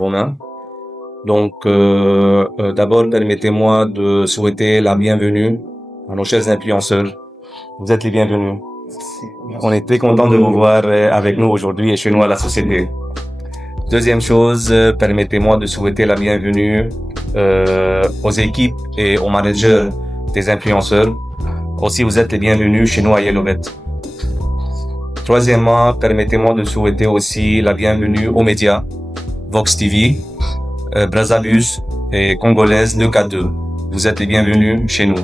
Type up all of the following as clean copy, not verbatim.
Romain. Donc, d'abord, permettez-moi de souhaiter la bienvenue à nos chers influenceurs. Vous êtes les bienvenus. On est très content de vous voir avec nous aujourd'hui et chez nous à la société. Deuxième chose, permettez-moi de souhaiter la bienvenue aux équipes et aux managers des influenceurs. Aussi, vous êtes les bienvenus chez nous à Yellowbet. Troisièmement, permettez-moi de souhaiter aussi la bienvenue aux médias, Vox TV, Brazzabuzz et Congolaise 2K2. Vous êtes les bienvenus chez nous.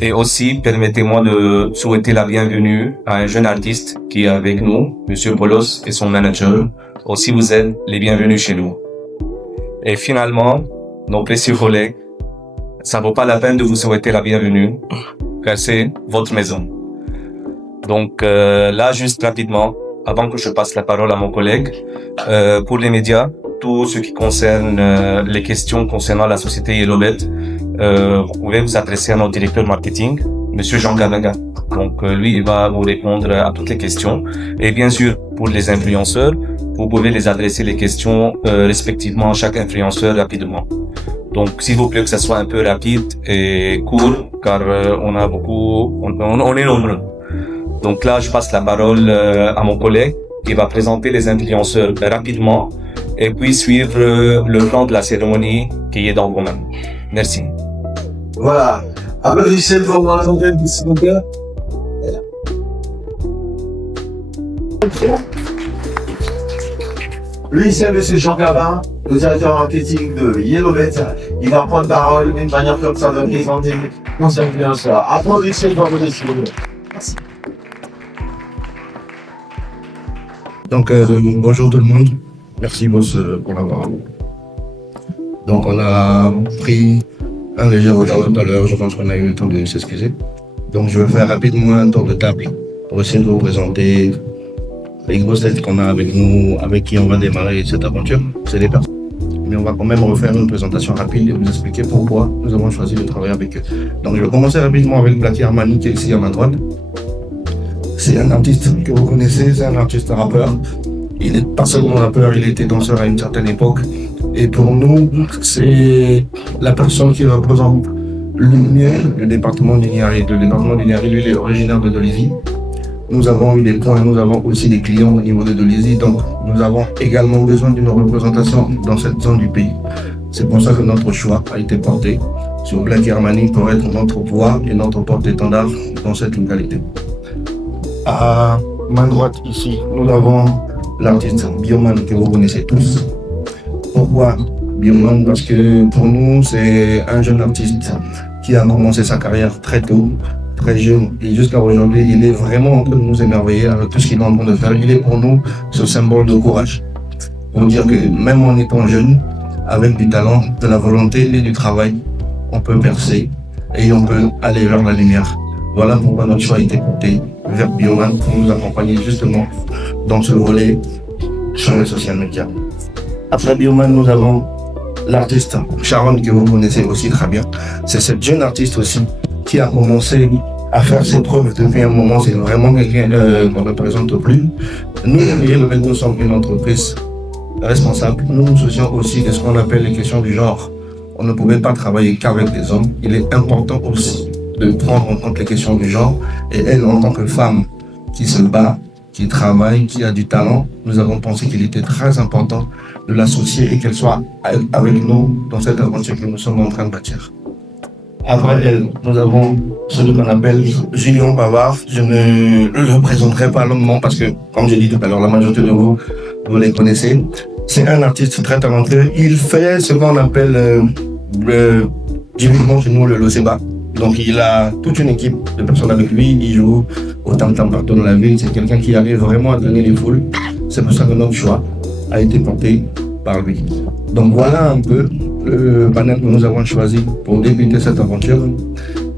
Et aussi, permettez-moi de souhaiter la bienvenue à un jeune artiste qui est avec nous, Monsieur Polos et son manager. Aussi, vous êtes les bienvenus chez nous. Et finalement, nos précieux collègues, ça vaut pas la peine de vous souhaiter la bienvenue, car c'est votre maison. Donc là, juste rapidement, avant que je passe la parole à mon collègue, pour les médias, tout ce qui concerne les questions concernant la société Yellowbet, vous pouvez vous adresser à notre directeur marketing, Monsieur Jean Ganaga. Donc lui, il va vous répondre à toutes les questions. Et bien sûr, pour les influenceurs, vous pouvez les adresser les questions respectivement à chaque influenceur rapidement. Donc, s'il vous plaît, que ça soit un peu rapide et court, car on a beaucoup, on est nombreux. Donc là, je passe la parole à mon collègue qui va présenter les influenceurs rapidement et puis suivre le plan de la cérémonie qui est dans vos mains. Merci. Voilà. Applaudissez pour moi la fontaine du Simoga. Lui, c'est M. Jean Gabin, le directeur marketing de Yellowbet. Il va prendre parole d'une manière comme ça de présenter nos influenceurs. Applaudissez pour vous Merci. Donc, bonjour tout le monde. Merci, boss, pour l'avoir. Donc, on a pris un léger retard tout à l'heure. Je pense qu'on a eu le temps de s'excuser. Donc, je vais faire rapidement un tour de table pour essayer de vous présenter les grosses têtes qu'on a avec nous, avec qui on va démarrer cette aventure. C'est des personnes. Mais on va quand même refaire une présentation rapide et vous expliquer pourquoi nous avons choisi de travailler avec eux. Donc, je vais commencer rapidement avec Blacky Armani qui est ici à ma droite. C'est un artiste que vous connaissez, c'est un artiste rappeur. Il n'est pas seulement rappeur, il était danseur à une certaine époque. Et pour nous, c'est la personne qui représente le mieux le département du Niari. Le département du Niari, lui, il est originaire de Dolisie. Nous avons eu des points, nous avons aussi des clients au niveau de Dolisie. Donc, nous avons également besoin d'une représentation dans cette zone du pays. C'est pour ça que notre choix a été porté sur Blacky Armani pour être notre voix et notre porte-étendard dans cette localité. À main droite ici, nous avons l'artiste Bioman que vous connaissez tous. Pourquoi Bioman? Parce que pour nous, c'est un jeune artiste qui a commencé sa carrière très tôt, très jeune. Et jusqu'à aujourd'hui, il est vraiment en train de nous émerveiller avec tout ce qu'il est en train de faire. Il est pour nous ce symbole de courage. Pour dire que même en étant jeune, avec du talent, de la volonté et du travail, on peut percer et on peut aller vers la lumière. Voilà pourquoi notre choix a été porté vers Bioman pour nous accompagner justement dans ce volet sur les social media. Après Bioman, nous avons l'artiste Sharon que vous connaissez aussi très bien. C'est cette jeune artiste aussi qui a commencé à faire ses preuves depuis un moment. C'est vraiment quelqu'un qu'on ne représente plus. Nous sommes une entreprise responsable. Nous nous soucions aussi de ce qu'on appelle les questions du genre. On ne pouvait pas travailler qu'avec des hommes. Il est important aussi de prendre en compte les questions du genre. Et elle, en tant que femme qui se bat, qui travaille, qui a du talent, nous avons pensé qu'il était très important de l'associer et qu'elle soit avec nous dans cette aventure que nous sommes en train de bâtir. Après elle, nous avons celui qu'on appelle Julien Bavard. Je ne le présenterai pas longuement parce que, comme j'ai dit tout à l'heure, la majorité de vous les connaissez. C'est un artiste très talentueux. Il fait ce qu'on appelle typiquement chez nous le loseba. Donc il a toute une équipe de personnes avec lui, il joue au tam-tam partout dans la ville, c'est quelqu'un qui arrive vraiment à donner les foules. C'est pour ça que notre choix a été porté par lui. Donc voilà un peu le panel que nous avons choisi pour débuter cette aventure.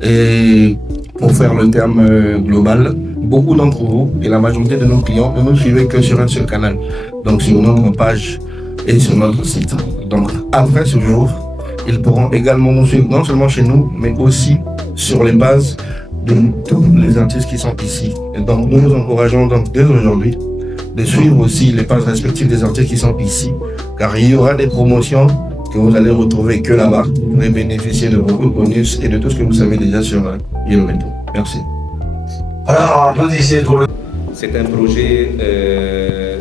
Et pour faire le terme global, beaucoup d'entre vous et la majorité de nos clients ne nous suivent que sur un seul canal, donc sur notre page et sur notre site. Donc après ce jour, ils pourront également nous suivre non seulement chez nous, mais aussi sur les bases de tous les artistes qui sont ici. Et donc nous nous encourageons donc dès aujourd'hui de suivre aussi les pages respectives des artistes qui sont ici, car il y aura des promotions que vous allez retrouver que là-bas. Vous pourrez bénéficier de beaucoup de bonus et de tout ce que vous savez déjà sur Yellow Metal. Merci. Alors, applaudissez pour le... C'est un projet,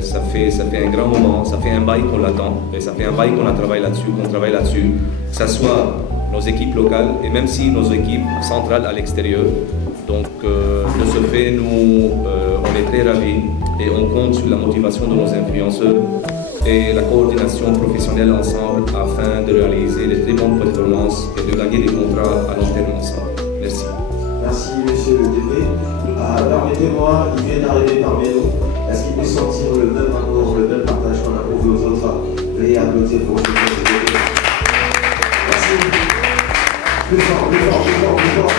ça fait un grand moment, ça fait un bail qu'on l'attend, et ça fait un bail qu'on travaille là-dessus, que ce soit nos équipes locales et même si nos équipes centrales à l'extérieur. Donc, de ce fait, nous, on est très ravis et on compte sur la motivation de nos influenceurs et la coordination professionnelle ensemble afin de réaliser des très bonnes performances et de gagner des contrats à long terme ensemble. Merci. Merci, monsieur le DP. Permettez-moi, il vient d'arriver parmi nous. Est-ce qu'il peut sentir le même amour, le même partage qu'on a prouvé aux autres? Veuillez applaudir pour ce DP. Merci. Plus fort, plus fort, plus fort, plus fort.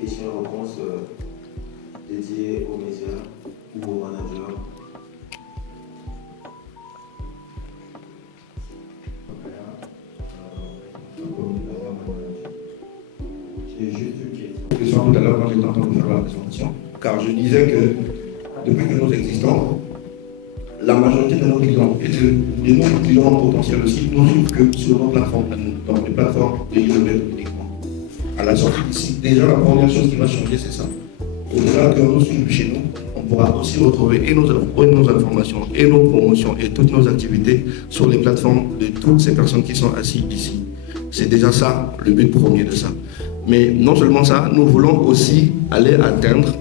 Questions-réponses dédiées aux médias ou aux managers. J'ai juste une question Tout à l'heure quand j'étais en train de faire la présentation, car je disais que depuis que nous existons, la majorité de nos clients et de nos clients potentiels aussi nous suivent que sur nos plateformes, donc les plateformes de Yellowbet uniquement. À la sortie d'ici, déjà la première chose qui va changer, c'est ça. Au-delà que nous suivons chez nous, on pourra aussi retrouver et nos informations, et nos promotions, et toutes nos activités sur les plateformes de toutes ces personnes qui sont assises ici. C'est déjà ça, le but premier de ça. Mais non seulement ça, nous voulons aussi aller atteindre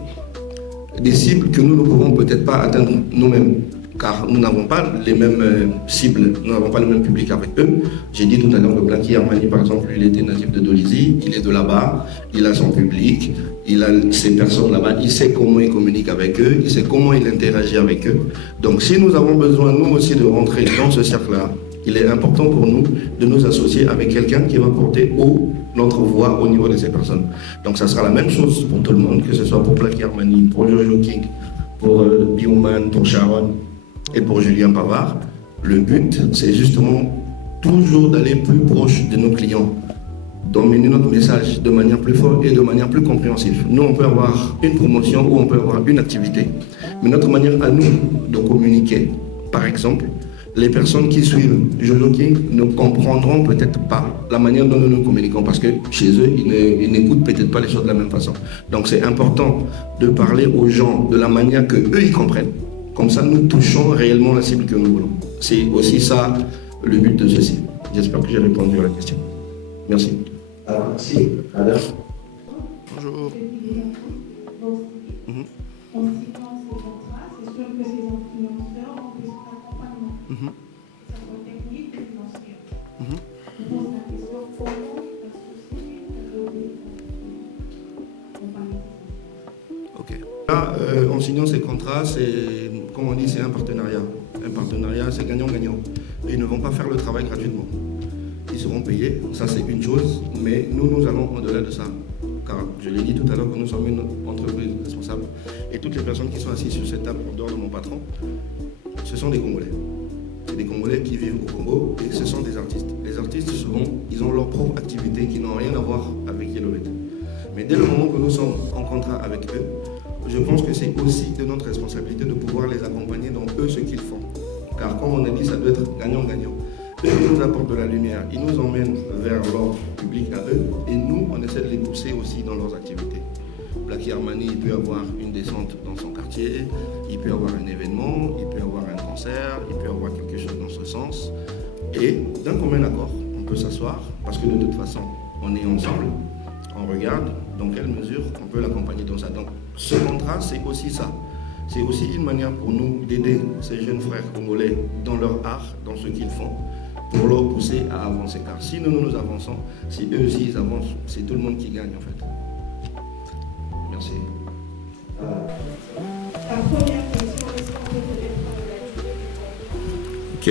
des cibles que nous ne pouvons peut-être pas atteindre nous-mêmes, car nous n'avons pas les mêmes cibles, nous n'avons pas le même public avec eux. J'ai dit tout à l'heure que Blacky Armani, par exemple, lui, il était natif de Dolisie, il est de là-bas, il a son public, il a ses personnes là-bas, il sait comment il communique avec eux, il sait comment il interagit avec eux. Donc si nous avons besoin, nous aussi, de rentrer dans ce cercle-là, il est important pour nous de nous associer avec quelqu'un qui va porter haut notre voix au niveau de ces personnes. Donc ça sera la même chose pour tout le monde, que ce soit pour Blacky Armani, pour Jojo King, pour Bioman, pour Sharon et pour Julien Pavard. Le but, c'est justement toujours d'aller plus proche de nos clients. d'emmener notre message de manière plus forte et de manière plus compréhensive. Nous, on peut avoir une promotion ou on peut avoir une activité, mais notre manière à nous de communiquer, par exemple, les personnes qui suivent Jojo King ne comprendront peut-être pas la manière dont nous nous communiquons parce que chez eux, ils n'écoutent peut-être pas les choses de la même façon. Donc c'est important de parler aux gens de la manière que eux ils comprennent. Comme ça, nous touchons réellement la cible que nous voulons. C'est aussi ça le but de ceci. J'espère que j'ai répondu à la question. Merci. Alors, merci. Adam. Bonjour. En séquence de contrat, c'est sûr que ces influenceurs ont besoin d'accompagnement, que ce soit technique ou financier. Je pose la question comment la société peut accompagner ces influenceurs. Ok. Là, en signant ces contrats, c'est, comme on dit, c'est un partenariat. Un partenariat, c'est gagnant-gagnant. Et ils ne vont pas faire le travail gratuitement. Ils seront payés, ça c'est une chose, mais nous allons au-delà de ça. Car je l'ai dit tout à l'heure que nous sommes une entreprise responsable. Et toutes les personnes qui sont assises sur cette table en dehors de mon patron, ce sont des Congolais. C'est des Congolais qui vivent au Congo et ce sont des artistes. Les artistes, souvent, ils ont leur propre activité qui n'ont rien à voir avec Yellowbet. Mais dès le moment que nous sommes en contrat avec eux, je pense que c'est aussi de notre responsabilité de pouvoir les accompagner dans eux ce qu'ils font. Car comme on a dit, ça doit être gagnant-gagnant. Eux, ils nous apportent de la lumière, ils nous emmènent vers leur public à eux et nous, on essaie de les pousser aussi dans leurs activités. Blacky Armani, il peut avoir une descente dans son quartier, il peut avoir un événement, il peut avoir un concert, il peut avoir quelque chose dans ce sens. Et d'un commun accord, on peut s'asseoir parce que de toute façon, on est ensemble, on regarde dans quelle mesure on peut l'accompagner dans ça. Donc ce contrat, c'est aussi ça. C'est aussi une manière pour nous d'aider ces jeunes frères congolais dans leur art, dans ce qu'ils font, pour leur pousser à avancer. Car si nous avançons, si eux aussi ils avancent, c'est tout le monde qui gagne en fait. Merci. La première question, est-ce qu'on peut peut-être parler de la durée du contrat? Ok.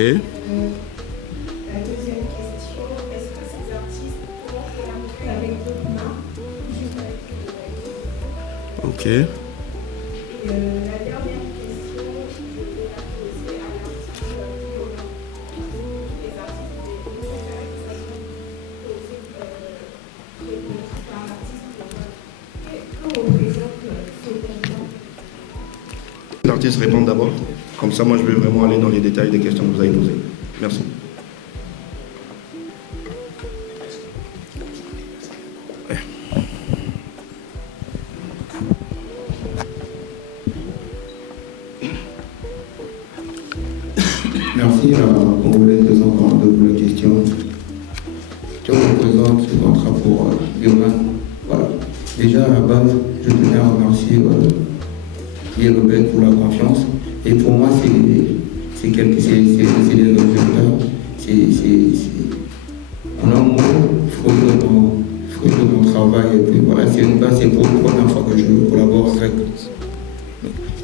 La deuxième question, est-ce que ces artistes pourront collaborer avec d'autres marques ou juste avec Yellowbet? Ok. Et la dernière question, je vais la poser à l'artiste Fiona. Les artistes des caractérisations posées par l'artiste Fiona. Que représente ce contrat? L'artiste répond d'abord. Comme ça, moi, je vais vraiment aller dans les détails des questions que vous avez posées. Merci. Merci à Congolais de la question. Je représente ce contrat pour Bioman. Voilà. Déjà à la base, je tenais à remercier Yellowbet pour la confiance. Et pour moi, c'est des résultats. On a un mot, fruit de mon travail. Et puis voilà, c'est pour une première fois que je collabore avec.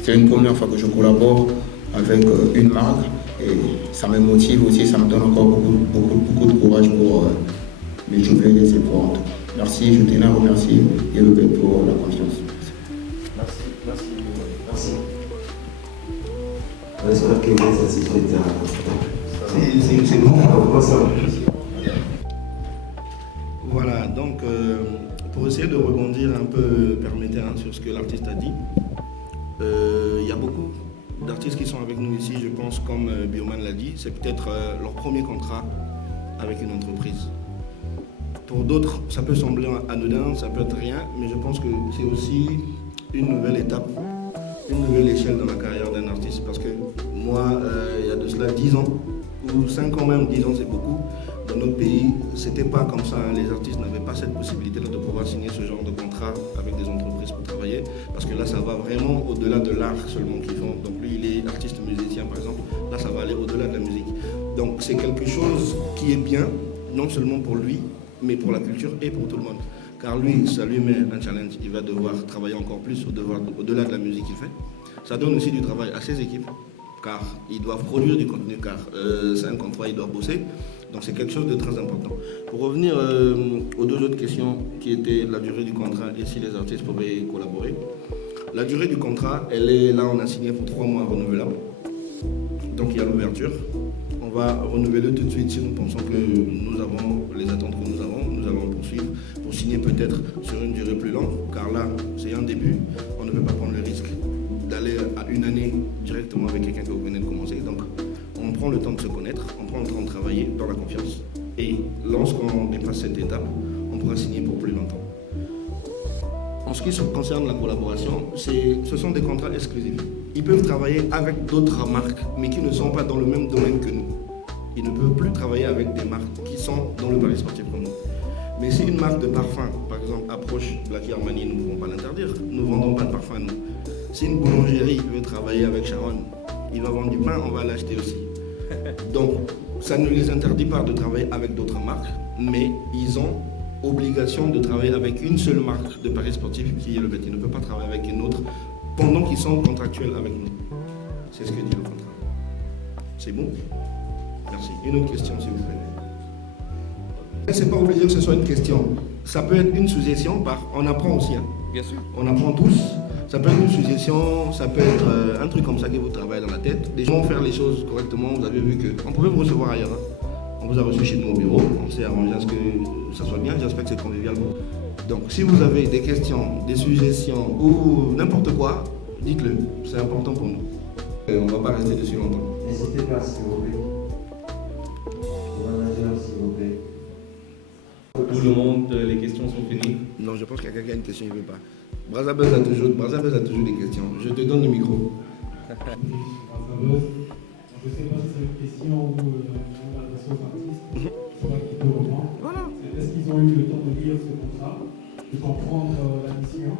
C'est une première fois que je collabore avec une marque. Et ça me motive aussi, ça me donne encore beaucoup de courage pour multiplier les efforts. Merci, je tenais à remercier Yellowbet pour la confiance. Merci. On espère que vous êtes satisfait de la... C'est bon. On va savoir. Voilà, donc pour essayer de rebondir un peu, permettez, sur ce que l'artiste a dit, il y a beaucoup d'artistes qui sont avec nous ici, je pense, comme Bioman l'a dit, c'est peut-être leur premier contrat avec une entreprise. Pour d'autres, ça peut sembler anodin, ça peut être rien, mais je pense que c'est aussi une nouvelle étape, une nouvelle échelle dans la carrière d'un artiste. Parce que moi, il y a de cela 10 ans, ou 5 ans même, 10 ans c'est beaucoup, dans notre pays, c'était pas comme ça. Les artistes n'avaient pas cette possibilité-là de pouvoir signer ce genre de contrat avec des entreprises pour travailler. Parce que là, ça va vraiment au-delà de l'art seulement qu'ils font. Donc lui, il est artiste musicien par exemple. Là, ça va aller au-delà de la musique. Donc c'est quelque chose qui est bien, non seulement pour lui, mais pour la culture et pour tout le monde. Car lui, ça lui met un challenge. Il va devoir travailler encore plus au-delà de la musique qu'il fait. Ça donne aussi du travail à ses équipes, car ils doivent produire du contenu, car c'est un contrat, ils doivent bosser. Donc c'est quelque chose de très important. Pour revenir aux deux autres questions qui étaient la durée du contrat et si les artistes pouvaient collaborer. La durée du contrat, elle est là, on a signé pour 3 mois renouvelables. Donc il y a l'ouverture. On va renouveler tout de suite si nous pensons que nous avons les attentes que nous allons poursuivre. signer peut-être sur une durée plus longue, car là, c'est un début, on ne peut pas prendre le risque d'aller à une année directement avec quelqu'un que vous venez de commencer. Donc, on prend le temps de se connaître, on prend le temps de travailler dans la confiance. Et lorsqu'on dépasse cette étape, on pourra signer pour plus longtemps. En ce qui concerne la collaboration, ce sont des contrats exclusifs. Ils peuvent travailler avec d'autres marques, mais qui ne sont pas dans le même domaine que nous. Ils ne peuvent plus travailler avec des marques qui sont dans le Paris sportif comme nous. Mais si une marque de parfum, par exemple, approche Blacky Armani, nous ne pouvons pas l'interdire. Nous ne vendons pas de parfum, nous. Si une boulangerie veut travailler avec Sharon, il va vendre du pain, on va l'acheter aussi. Donc, ça ne les interdit pas de travailler avec d'autres marques, mais ils ont obligation de travailler avec une seule marque de Paris sportif qui est le BET. Ils ne peuvent pas travailler avec une autre pendant qu'ils sont contractuels avec nous. C'est ce que dit le contrat. C'est bon? Merci. Une autre question, s'il vous plaît. C'est pas obligé que ce soit une question. Ça peut être une suggestion, on apprend aussi. Hein. Bien sûr. On apprend tous. Ça peut être une suggestion, ça peut être un truc comme ça qui vous travaille dans la tête. Les gens vont faire les choses correctement. Vous avez vu qu'on pouvait vous recevoir ailleurs. Hein. On vous a reçu chez nous au bureau. On s'est arrangé à ce que ça soit bien. J'espère que c'est convivial. Donc, si vous avez des questions, des suggestions ou n'importe quoi, dites-le. C'est important pour nous. Et on ne va pas rester dessus longtemps. N'hésitez pas, s'il vous plaît. Le manager, s'il vous plaît. Tout le monde, les questions sont finies. Non, je pense qu'il y a quelqu'un qui a une question, il ne veut pas. Brazabuzz a toujours des questions. Je te donne le micro. Je ne sais pas si c'est une question ou une adresse aux artistes. C'est pas qui peut répondre. Voilà. Est-ce qu'ils ont eu le temps de lire ce contrat, de comprendre la mission,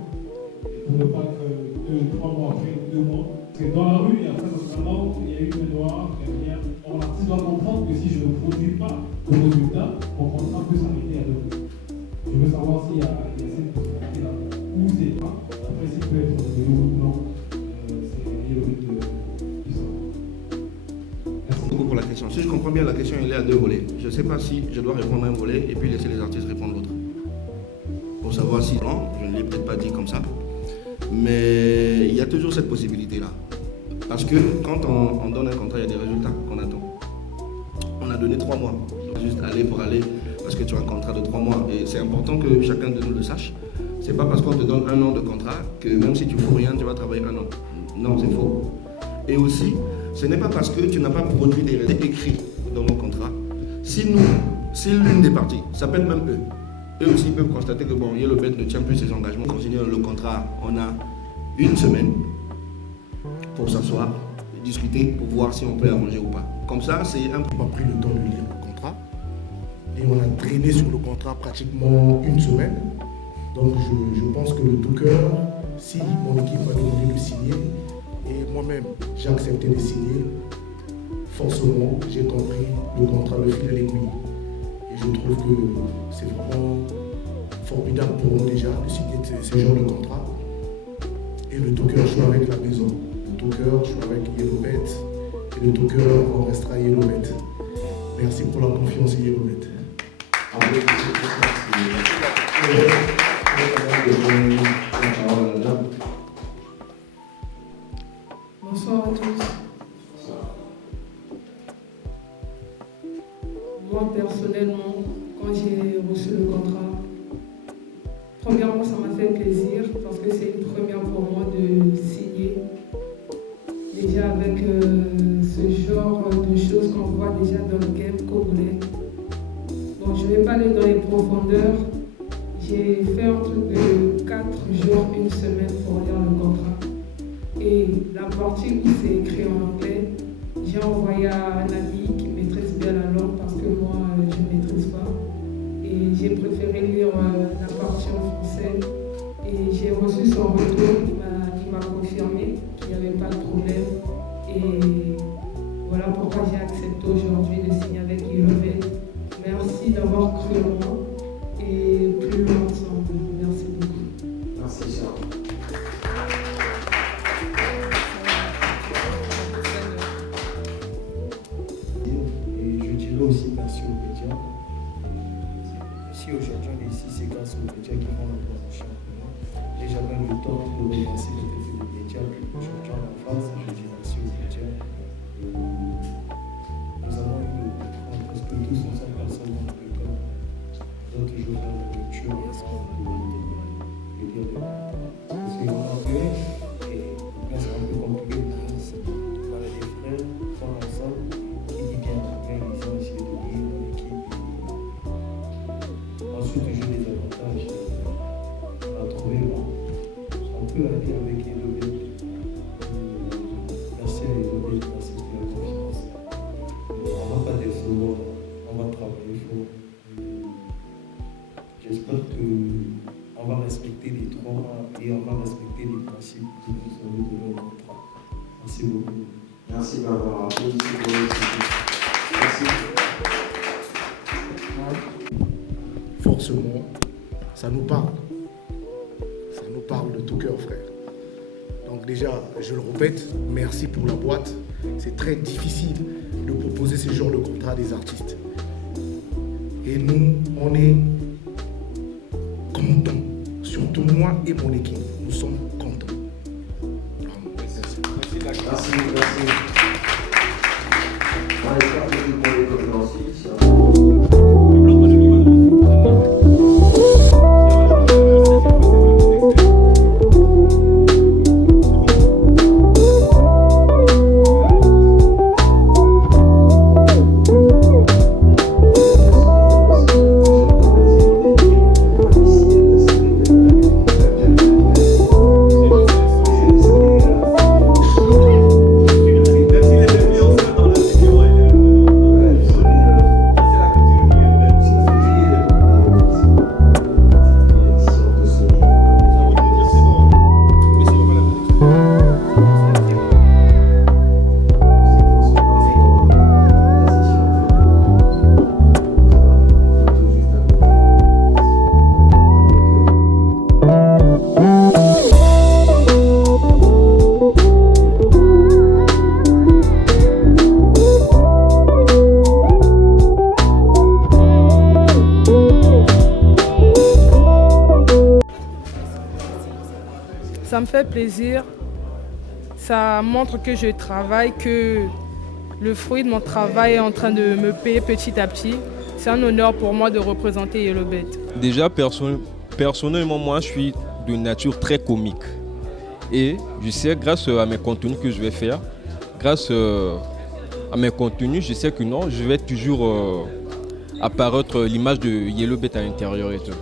et pour ne pas que 3 mois après, 2 mois. Parce que dans la rue, il y a vraiment, il y a eu une noire, derrière. Or, l'artiste doit comprendre que si je ne produis pas le résultat, mon contrat peut s'arrêter à 2 mois. Je veux savoir s'il y a cette possibilité-là. Ou c'est pas. Après, s'il peut être de ou non. C'est le but de ça. Merci beaucoup pour la question. Si je comprends bien, la question elle est à 2 volets. Je ne sais pas si je dois répondre à un volet et puis laisser les artistes répondre l'autre. Pour savoir si non, je ne l'ai peut-être pas dit comme ça. Mais il y a toujours cette possibilité-là. Parce que quand on donne un contrat, il y a des résultats qu'on attend. On a donné 3 mois. Donc juste aller pour aller, parce que tu as un contrat de 3 mois. Et c'est important que chacun de nous le sache. C'est pas parce qu'on te donne 1 an de contrat que même si tu ne fous rien, tu vas travailler 1 an. Non, c'est faux. Et aussi, ce n'est pas parce que tu n'as pas produit des résultats écrits dans nos contrats. Si l'une des parties, ça peut être même eux aussi peuvent constater que bon, Yellow Bet ne tient plus ses engagements. Continuer le contrat, on a 1 semaine pour s'asseoir, discuter, pour voir si on peut arranger ou pas. Comme ça, c'est un peu. On a pris le temps de lire le contrat et on a traîné sur le contrat pratiquement 1 semaine. Donc je pense que de tout cœur, si mon équipe m'a demandé de signer et moi-même j'ai accepté de signer, forcément j'ai compris le contrat, le fil à l'aiguille. Et je trouve que c'est vraiment formidable pour nous déjà de signer ce genre de contrat. Et de tout cœur, je suis avec la maison. De tout cœur, je suis avec Yellow Bet. Et de tout cœur, on restera Yellow Bet. Merci pour la confiance, Yellow Bet. Bonsoir à tous. Moi, personnellement, quand j'ai reçu le contrat, premièrement, ça m'a fait plaisir parce que c'est une première pour moi de signer. Déjà avec ce genre de choses qu'on voit déjà dans le game congolais. Bon, je ne vais pas aller dans les profondeurs. J'ai fait un truc de 4 jours, 1 semaine pour lire le contrat. Et la partie où c'est écrit en anglais, j'ai envoyé à un ami qui maîtrise bien la langue parce que moi, je ne maîtrise pas. Et j'ai préféré lire la partie en français. Et j'ai reçu son retour, il m'a confirmé qu'il n'y avait pas de problème. Et voilà pourquoi j'ai accepté aujourd'hui de signer avec Yellow Bet. Merci d'avoir cru en moi et plus loin ensemble. Merci beaucoup. Merci, Charles. Et je dirais aussi merci aux médias. Si aujourd'hui on est ici, c'est grâce aux médias qui font la promotion. J'ai jamais le temps de remercier les médias. Aujourd'hui on est en face, je dis merci aux médias. Nous avons eu presque 200 personnes dans le corps. D'autres jours dans la lecture. construit la vie avec Yellowbet. Merci à Yellowbet, merci pour la confiance. On va pas décevoir, on va travailler fort. J'espère qu'on va respecter les 3 mois et on va respecter les principes que nous avons de leur contrat. Merci beaucoup. Merci Barbara. Merci. Forcément, ça nous parle. Ça nous parle de tout cœur, frère. Donc déjà, je le répète, merci pour la boîte. C'est très difficile de proposer ce genre de contrat à des artistes. Et nous, on est contents. Surtout moi et mon équipe. Nous sommes contents. Merci. Merci. On espère que vous pourrez comme ensuite. Ça me fait plaisir, ça montre que je travaille, que le fruit de mon travail est en train de me payer petit à petit. C'est un honneur pour moi de représenter Yellowbet. Déjà, personnellement, moi, je suis de nature très comique. Et je sais, grâce à mes contenus que je vais faire, grâce à mes contenus, je sais que non, je vais toujours apparaître l'image de Yellowbet à l'intérieur et tout.